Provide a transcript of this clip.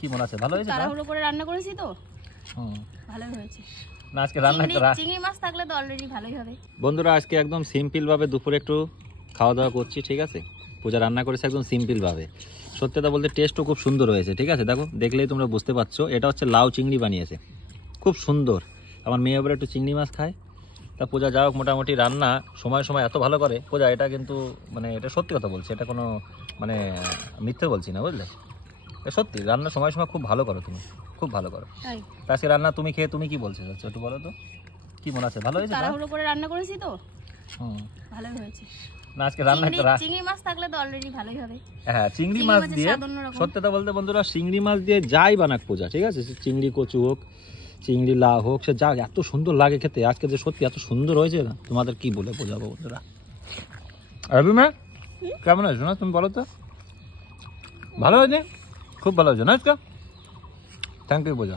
কি মনে আছে? ভালো হয়েছে? তাড়াহুড়ো করে রান্না করেছি তো, ভালোই হয়েছে। না আজকে রান্না চিংড়ি মাছ থাকলে তো অলরেডি ভালোই হবে। বন্ধুরা আজকে একদম সিম্পল ভাবে দুপুরে একটু খাওয়া দাওয়া করছি, ঠিক আছে? পূজা রান্না করেছে একদম সিম্পল ভাবে। সত্যি বলতে টেস্টও খুব সুন্দর হয়েছে, ঠিক আছে? দেখো, দেখলেই তোমরা বুঝতে পারছো। এটা হচ্ছে লাউ চিংড়ি বানিয়েছে, খুব সুন্দর। আমার মেয়ে আবার একটু চিংড়ি মাছ খায়। তা পূজা যা হোক, মোটামুটি রান্না সময় সময় এত ভালো করে পূজা, এটা কিন্তু মানে এটা সত্যি কথা বলছি, এটা কোনো মানে মিথ্যে বলছি না, বুঝলে? সত্যি রান্না সময় সময় খুব ভালো করো, তুমি খুব ভালো করো। তা আজকে রান্না তুমি খেয়ে তুমি কি বলছো একটু বলো তো, কি মনে আছে? ভালো হয়েছে? তাড়াহুড়ো করে রান্না করেছি তো, ভালোই হয়েছে। না আজকে রান্না চিংড়ি মাছ থাকলে তো অলরেডি ভালোই হবে। হ্যাঁ, চিংড়ি মাছ দিয়ে সত্যি বলতে বন্ধুরা, চিংড়ি মাছ দিয়ে যাই বানাক পূজা, ঠিক আছে? চিংড়ি কচু হোক, চিংড়ি লাউ হোক, সে যা এত সুন্দর লাগে খেতে। আজকে যে সত্যি এত সুন্দর হয়েছে না, তোমাদের কি বলে বোঝাবো বন্ধুরা। রবি মা কেমন হয়েছে না, তুমি বলো তো? ভালো হয়েছে, খুব ভালো হয়েছে না আজকে? Thank you Puja.